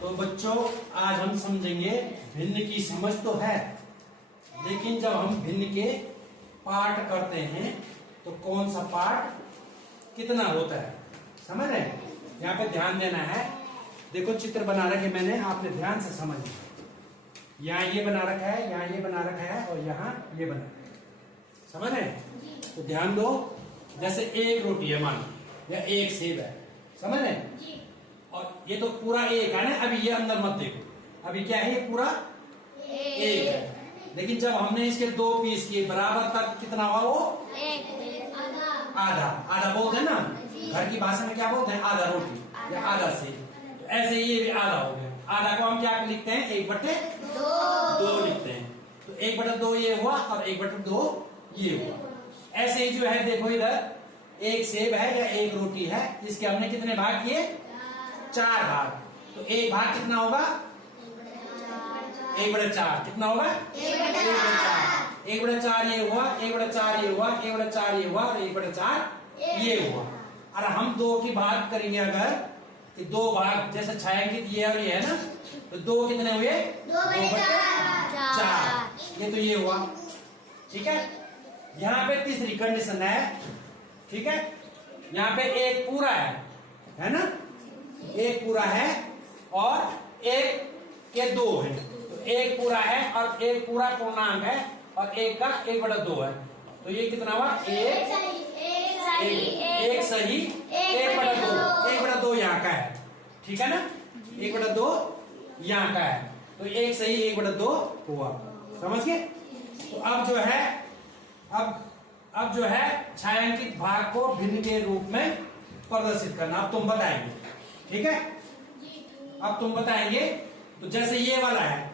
तो बच्चों आज हम समझेंगे भिन्न की समझ तो है, लेकिन जब हम भिन्न के पार्ट करते हैं तो कौन सा पार्ट कितना होता है समझ रहे हैं। यहाँ पे ध्यान देना है। देखो चित्र बना रखे मैंने, आपने ध्यान से समझना। यहाँ ये बना रखा है, यहाँ ये बना रखा है और यहाँ ये बना रखा है, समझ रहे हैं। तो ध्यान दो, जैसे एक रोटी है मान लो या एक सेब है, समझ रहे हैं। और ये तो पूरा एक है ना, अभी ये अंदर मत देखो, अभी क्या है ये पूरा एक है। लेकिन जब हमने इसके दो पीस किए बराबर तक कितना हुआ वो आधा। आधा बोलते हैं ना, घर की भाषा में क्या बोलते हैं, आधा रोटी या आधा सेब। तो ऐसे ये भी आधा हो गया। आधा को हम क्या लिखते हैं, 1/2 लिखते हैं। तो 1/2 ये हुआ और 1/2 ये हुआ। ऐसे ही जो है देखो इधर एक सेब है या एक रोटी है, इसके हमने कितने भाग किए, 4 भाग। तो एक भाग कितना होगा, 1/4 कितना होगा, 1/4। 1/4 ये हुआ, 1/4 ये हुआ, 1/4 ये हुआ और 1/4 ये हुआ। और हम दो की बात करेंगे अगर, कि 2 भाग जैसे छायांकित ये और ये है ना, तो 2 कितने हुए, 2/4। ये तो ये हुआ, ठीक है। यहाँ पे तीसरी कंडीशन है, ठीक है। यहाँ पे एक पूरा है ना, एक पूरा है और एक के 2 है। तो एक पूरा है और एक पूरा पूर्णांक है और एक का 1/2 है। तो ये कितना हुआ, एक सही 1/2। 1/2 यहाँ का है, ठीक है ना, 1/2 यहाँ का है। तो एक सही 1/2 हुआ, समझ गए। तो अब जो है अब जो है छायांकित भाग को भिन्न के रूप में प्रदर्शित करना। अब तुम बताएंगे, ठीक है। अब तुम बताएंगे। तो जैसे ये वाला है,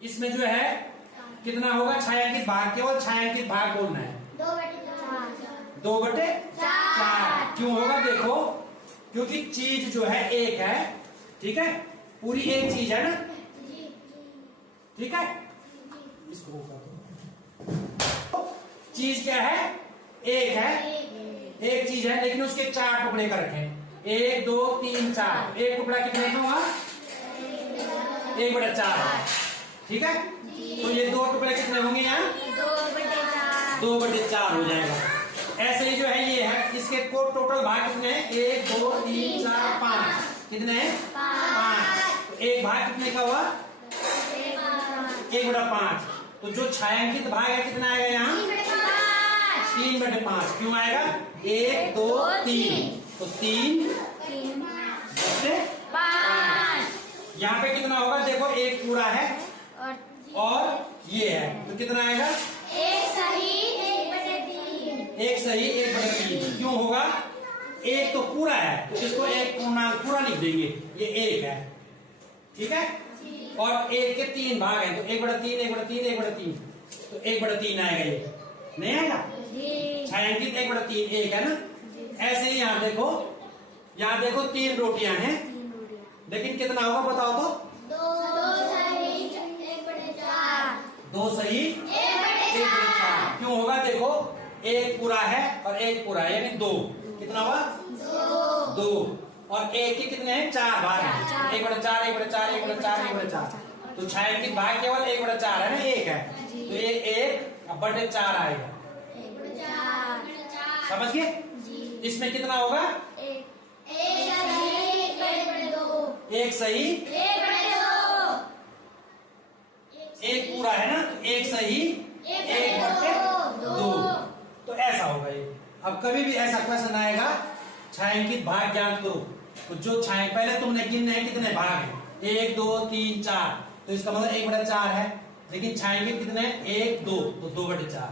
इसमें जो है कितना होगा छायांकित भाग, केवल छायांकित भाग बोलना है, 2/4। क्यों होगा, देखो क्योंकि चीज जो है एक है, ठीक है, पूरी एक चीज है ना, ठीक है। इसको होगा चीज क्या है, एक है, एक चीज है, लेकिन उसके 4 टुकड़े कर रखे हैं, 1 2 3 4। एक टुकड़ा कितने का हुआ, 1/4, ठीक है। तो ये 2 टुकड़े कितने होंगे, यहाँ 2/4 हो जाएगा। ऐसे ही जो है ये है, इसके को टोटल भाग कितने हैं, 1 2 3 4 5। कितने हैं, 5। तो एक भाग कितने का हुआ, 1/5। तो जो छायांकित भाग है कितना आएगा यहाँ, 3/5। क्यों आएगा, 1 2 3। तो 3/5। यहाँ पे कितना होगा, देखो एक पूरा है और ये है, तो कितना आएगा, 1 सही 1/3। क्यों होगा, एक तो पूरा है तो इसको एक पूर्णांक पूरा लिख देंगे, ये एक है, ठीक है। और एक के 3 भाग हैं, तो 1/3 1/3 1/3। तो 1/3 आएगा, ये नहीं आएगा, छायांकित 1/3 एक है ना। ऐसे ही यहाँ देखो, 3 रोटियां हैं, लेकिन कितना होगा बताओ तो, 2 सही 1/4। क्यों होगा, देखो एक पूरा है और एक पूरा है, यानी 2। कितना हुआ, 2। और एक के कितने हैं, 4 भाग हैं, 1/4 1/4 1/4 1/4। तो छायांकित भाग केवल 1/4 है ना, एक है, तो ये 1/4 आएगा, समझ गए। इसमें कितना होगा, 1 सही 1 पूरा है ना, तो 1 सही 1/2। तो ऐसा होगा ये। अब कभी भी ऐसा क्वेश्चन आएगा, छायांकित भाग ज्ञात करो, तो जो छाया पहले तुमने गिनने हैं कितने भाग हैं, 1 2 3 4। तो इसका मतलब 1/4 है, लेकिन छायांकित कितने हैं, 1 2, तो 2/4,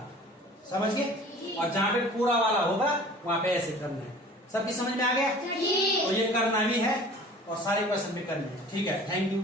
समझ गए। और जहां पे पूरा वाला होगा वहां पे ऐसे करना है। सबकी समझ में आ गया, तो ये करना भी है और सारे क्वेश्चन भी करने हैं, ठीक है। Thank you.